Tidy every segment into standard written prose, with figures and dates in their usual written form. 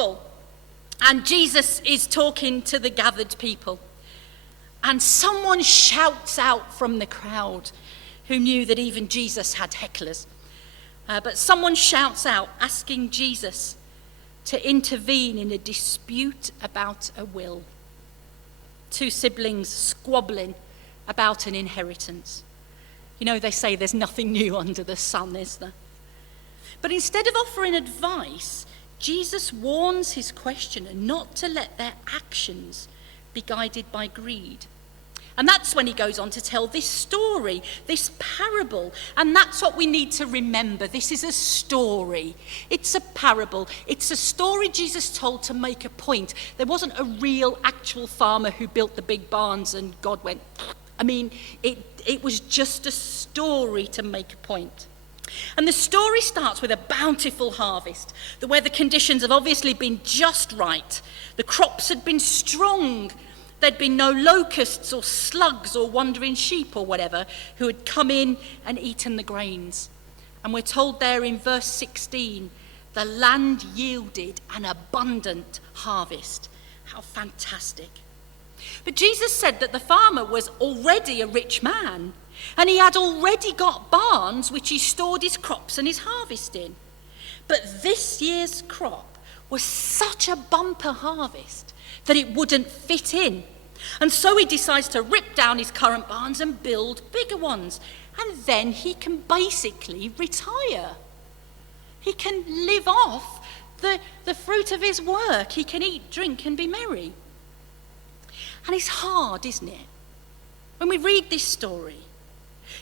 gospel. And Jesus is talking to the gathered people. And someone shouts out from the crowd, who knew that even Jesus had hecklers. But someone shouts out, asking Jesus to intervene in a dispute about a will. Two siblings squabbling about an inheritance. You know, they say there's nothing new under the sun, is there? But instead of offering advice, Jesus warns his questioner not to let their actions be guided by greed. And that's when he goes on to tell this story, this parable. And that's what we need to remember. This is a story. It's a parable. It's a story Jesus told to make a point. There wasn't a real, actual farmer who built the big barns and God went, I mean, it was just a story to make a point. And the story starts with a bountiful harvest. The weather conditions have obviously been just right. The crops had been strong. There'd been no locusts or slugs or wandering sheep or whatever who had come in and eaten the grains. And we're told there in verse 16, the land yielded an abundant harvest. How fantastic. But Jesus said that the farmer was already a rich man, and he had already got barns which he stored his crops and his harvest in. But this year's crop was such a bumper harvest that it wouldn't fit in. And so he decides to rip down his current barns and build bigger ones. And then he can basically retire. He can live off the fruit of his work. He can eat, drink, and be merry. And it's hard, isn't it, when we read this story?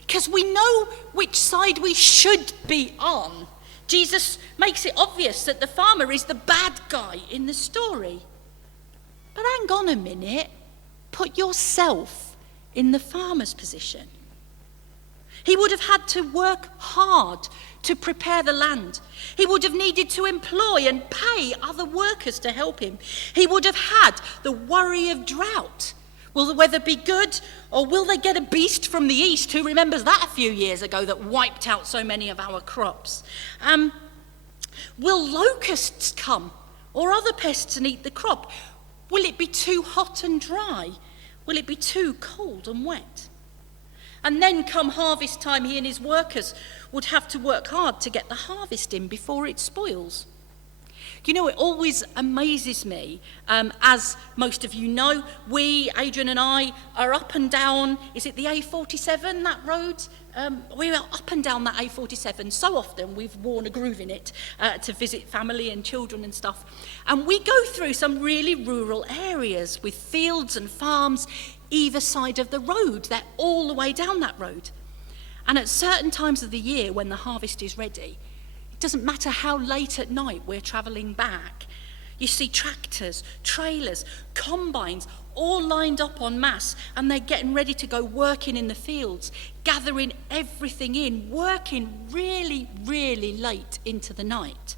Because we know which side we should be on. Jesus makes it obvious that the farmer is the bad guy in the story. But hang on a minute. Put yourself in the farmer's position. He would have had to work hard to prepare the land. He would have needed to employ and pay other workers to help him. He would have had the worry of drought. Will the weather be good, or will they get a beast from the east? Who remembers that a few years ago that wiped out so many of our crops? Will locusts come, or other pests, and eat the crop? Will it be too hot and dry? Will it be too cold and wet? And then come harvest time, he and his workers would have to work hard to get the harvest in before it spoils. You know, it always amazes me, as most of you know, Adrian and I, are up and down, is it the A47, that road? We are up and down that A47 so often, we've worn a groove in it to visit family and children and stuff. And we go through some really rural areas with fields and farms either side of the road. They're all the way down that road. And at certain times of the year when the harvest is ready, it doesn't matter how late at night we're travelling back, you see tractors, trailers, combines, all lined up en masse, and they're getting ready to go working in the fields, gathering everything in, working really, really late into the night.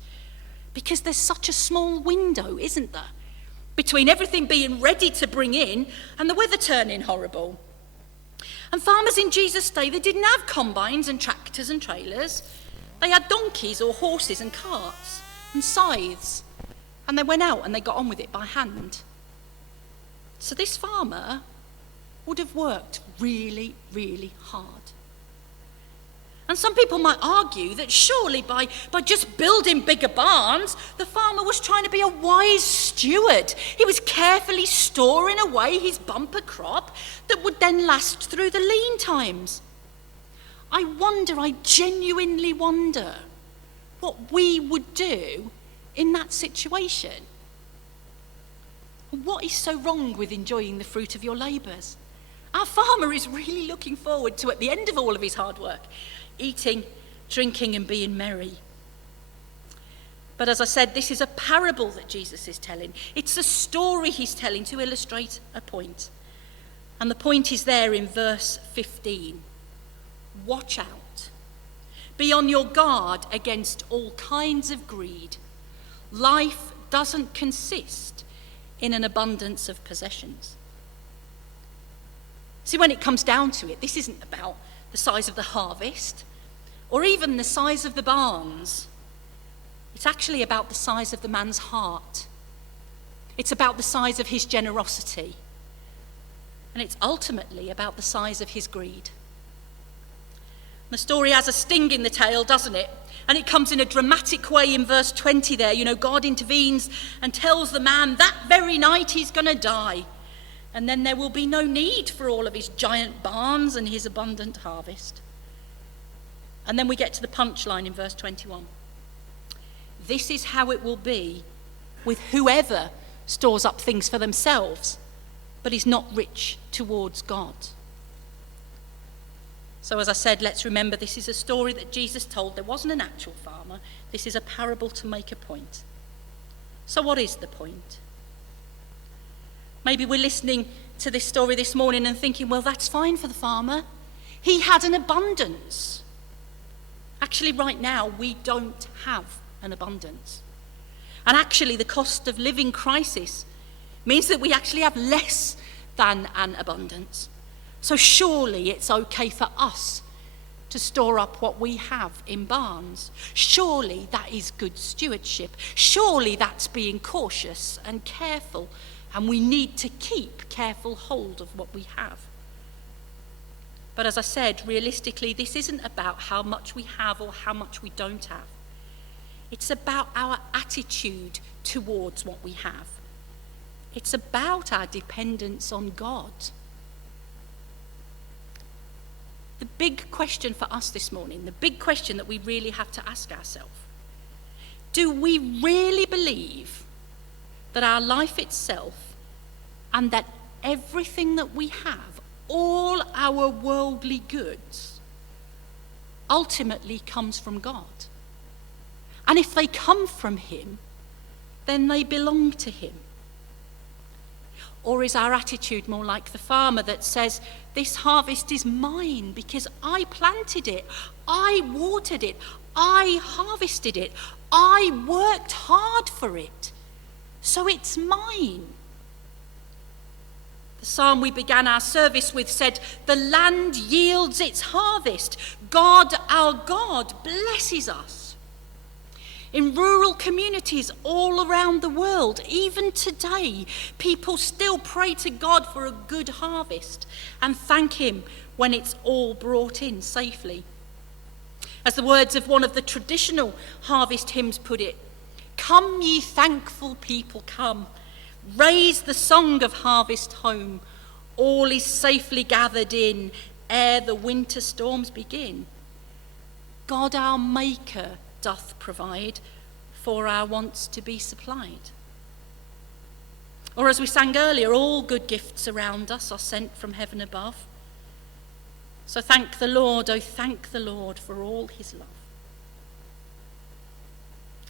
Because there's such a small window, isn't there, between everything being ready to bring in and the weather turning horrible. And farmers in Jesus' day, they didn't have combines and tractors and trailers. They had donkeys or horses and carts and scythes, and they went out and they got on with it by hand. So this farmer would have worked really, really hard. And some people might argue that surely by just building bigger barns, the farmer was trying to be a wise steward. He was carefully storing away his bumper crop that would then last through the lean times. I genuinely wonder what we would do in that situation. What is so wrong with enjoying the fruit of your labours? Our farmer is really looking forward to, at the end of all of his hard work, eating, drinking, and being merry. But as I said, this is a parable that Jesus is telling. It's a story he's telling to illustrate a point. And the point is there in verse 15. Watch out. Be on your guard against all kinds of greed. Life doesn't consist in an abundance of possessions. See, when it comes down to it, this isn't about the size of the harvest or even the size of the barns. It's actually about the size of the man's heart It's about the size of his generosity. And it's ultimately about the size of his greed. The story has a sting in the tail, doesn't it? And it comes in a dramatic way in verse 20 there. You know, God intervenes and tells the man that very night he's going to die. And then there will be no need for all of his giant barns and his abundant harvest. And then we get to the punchline in verse 21. This is how it will be with whoever stores up things for themselves, but is not rich towards God. So as I said, let's remember this is a story that Jesus told. There wasn't an actual farmer. This is a parable to make a point. So what is the point? Maybe we're listening to this story this morning and thinking, well, that's fine for the farmer. He had an abundance. Actually, right now, we don't have an abundance. And actually, the cost of living crisis means that we actually have less than an abundance. So surely it's okay for us to store up what we have in barns. Surely that is good stewardship. Surely that's being cautious and careful, and we need to keep careful hold of what we have. But as I said, realistically, this isn't about how much we have or how much we don't have. It's about our attitude towards what we have. It's about our dependence on God. The big question for us this morning, the big question that we really have to ask ourselves, do we really believe that our life itself and that everything that we have, all our worldly goods, ultimately comes from God? And if they come from him, then they belong to him. Or is our attitude more like the farmer that says, this harvest is mine because I planted it, I watered it, I harvested it, I worked hard for it, so it's mine. The psalm we began our service with said, the land yields its harvest. God, our God, blesses us. In rural communities all around the world, even today, people still pray to God for a good harvest and thank him when it's all brought in safely. As the words of one of the traditional harvest hymns put it, come ye thankful people, come, raise the song of harvest home, all is safely gathered in ere the winter storms begin. God our Maker doth provide for our wants to be supplied. Or as we sang earlier, all good gifts around us are sent from heaven above. So thank the Lord, oh thank the Lord for all his love.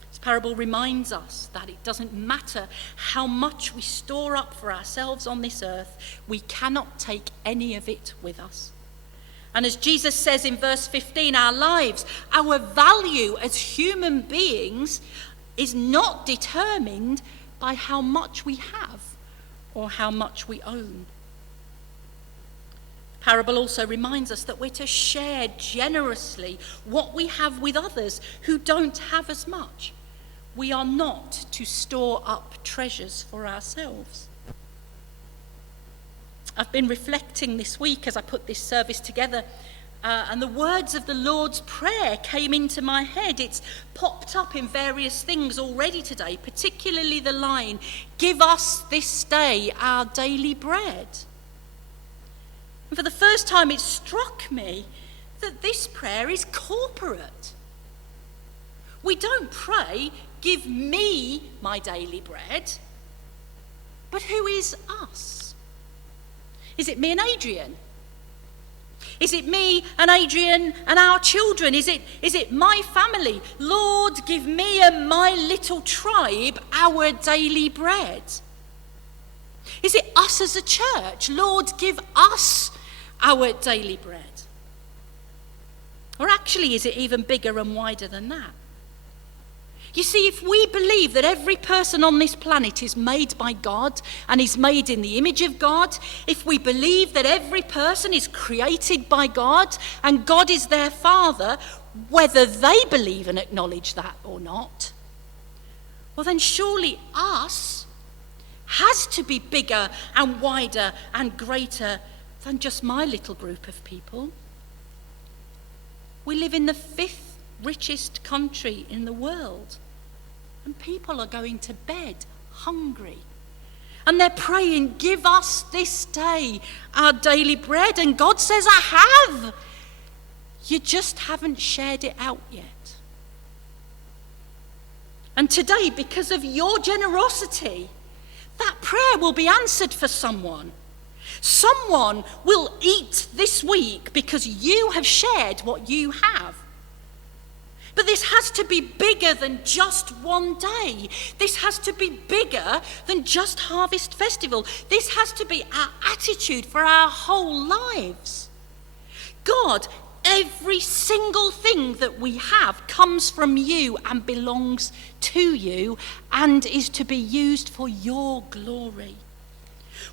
This parable reminds us that it doesn't matter how much we store up for ourselves on this earth, we cannot take any of it with us. And as Jesus says in verse 15, our lives, our value as human beings is not determined by how much we have or how much we own. The parable also reminds us that we're to share generously what we have with others who don't have as much. We are not to store up treasures for ourselves. I've been reflecting this week as I put this service together, and the words of the Lord's Prayer came into my head. It's popped up in various things already today, particularly the line, give us this day our daily bread. And for the first time it struck me that this prayer is corporate. We don't pray, give me my daily bread, but who is us? Is it me and Adrian? Is it me and Adrian and our children? Is it my family? Lord, give me and my little tribe our daily bread. Is it us as a church? Lord, give us our daily bread. Or actually, is it even bigger and wider than that? You see, if we believe that every person on this planet is made by God and is made in the image of God, if we believe that every person is created by God and God is their Father, whether they believe and acknowledge that or not, well then surely us has to be bigger and wider and greater than just my little group of people. We live in the 5th richest country in the world, and people are going to bed hungry. And they're praying, give us this day our daily bread. And God says, I have. You just haven't shared it out yet. And today, because of your generosity, that prayer will be answered for someone. Someone will eat this week because you have shared what you have. But this has to be bigger than just one day. This has to be bigger than just Harvest Festival. This has to be our attitude for our whole lives. God, every single thing that we have comes from you and belongs to you and is to be used for your glory.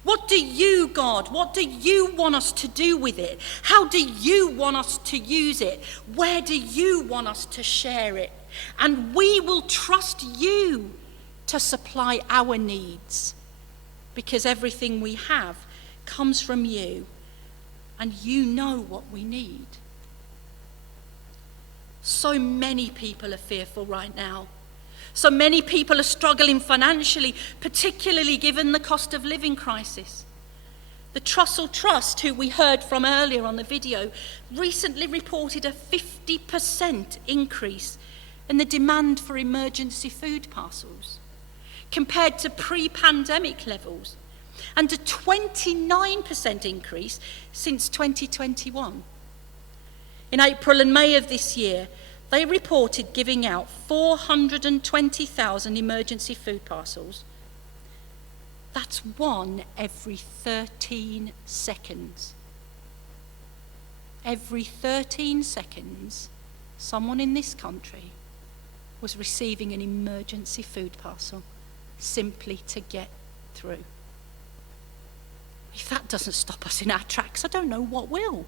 What do you, God, what do you want us to do with it? How do you want us to use it? Where do you want us to share it? And we will trust you to supply our needs, because everything we have comes from you and you know what we need. So many people are fearful right now. So many people are struggling financially, particularly given the cost of living crisis. The Trussell Trust, who we heard from earlier on the video, recently reported a 50% increase in the demand for emergency food parcels compared to pre-pandemic levels, and a 29% increase since 2021. In April and May of this year, they reported giving out 420,000 emergency food parcels. That's one every 13 seconds. Every 13 seconds, someone in this country was receiving an emergency food parcel simply to get through. If that doesn't stop us in our tracks, I don't know what will.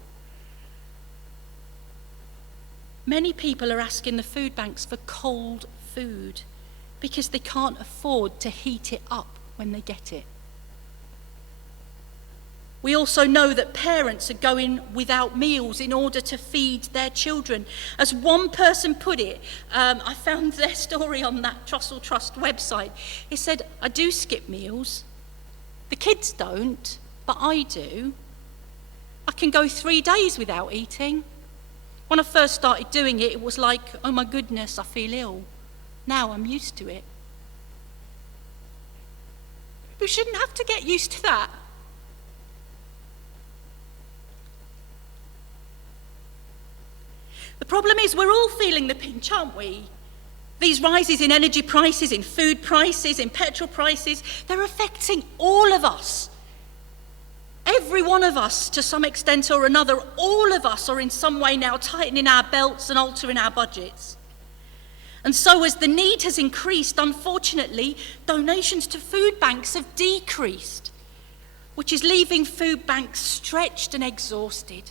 Many people are asking the food banks for cold food because they can't afford to heat it up when they get it. We also know that parents are going without meals in order to feed their children. As one person put it, I found their story on that Trussell Trust website. It said, I do skip meals. The kids don't, but I do. I can go 3 days without eating. When I first started doing it, it was like, oh my goodness, I feel ill. Now I'm used to it. We shouldn't have to get used to that. The problem is we're all feeling the pinch, aren't we? These rises in energy prices, in food prices, in petrol prices, they're affecting all of us. Every one of us, to some extent or another, all of us are in some way now tightening our belts and altering our budgets. And so as the need has increased, unfortunately, donations to food banks have decreased, which is leaving food banks stretched and exhausted.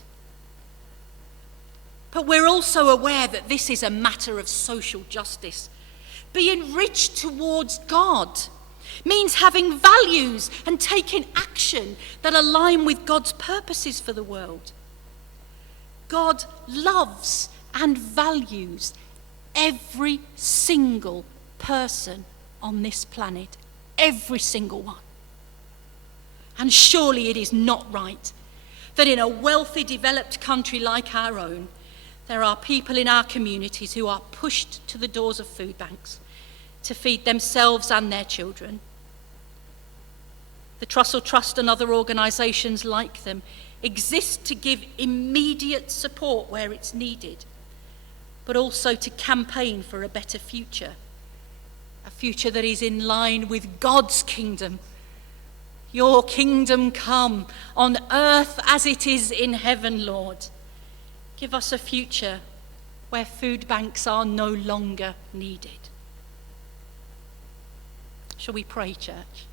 But we're also aware that this is a matter of social justice. Being rich towards God means having values and taking action that align with God's purposes for the world. God loves and values every single person on this planet, every single one. And surely it is not right that in a wealthy, developed country like our own, there are people in our communities who are pushed to the doors of food banks to feed themselves and their children. The Trussell Trust and other organisations like them exist to give immediate support where it's needed, but also to campaign for a better future, a future that is in line with God's kingdom. Your kingdom come on earth as it is in heaven, Lord. Give us a future where food banks are no longer needed. Shall we pray, church?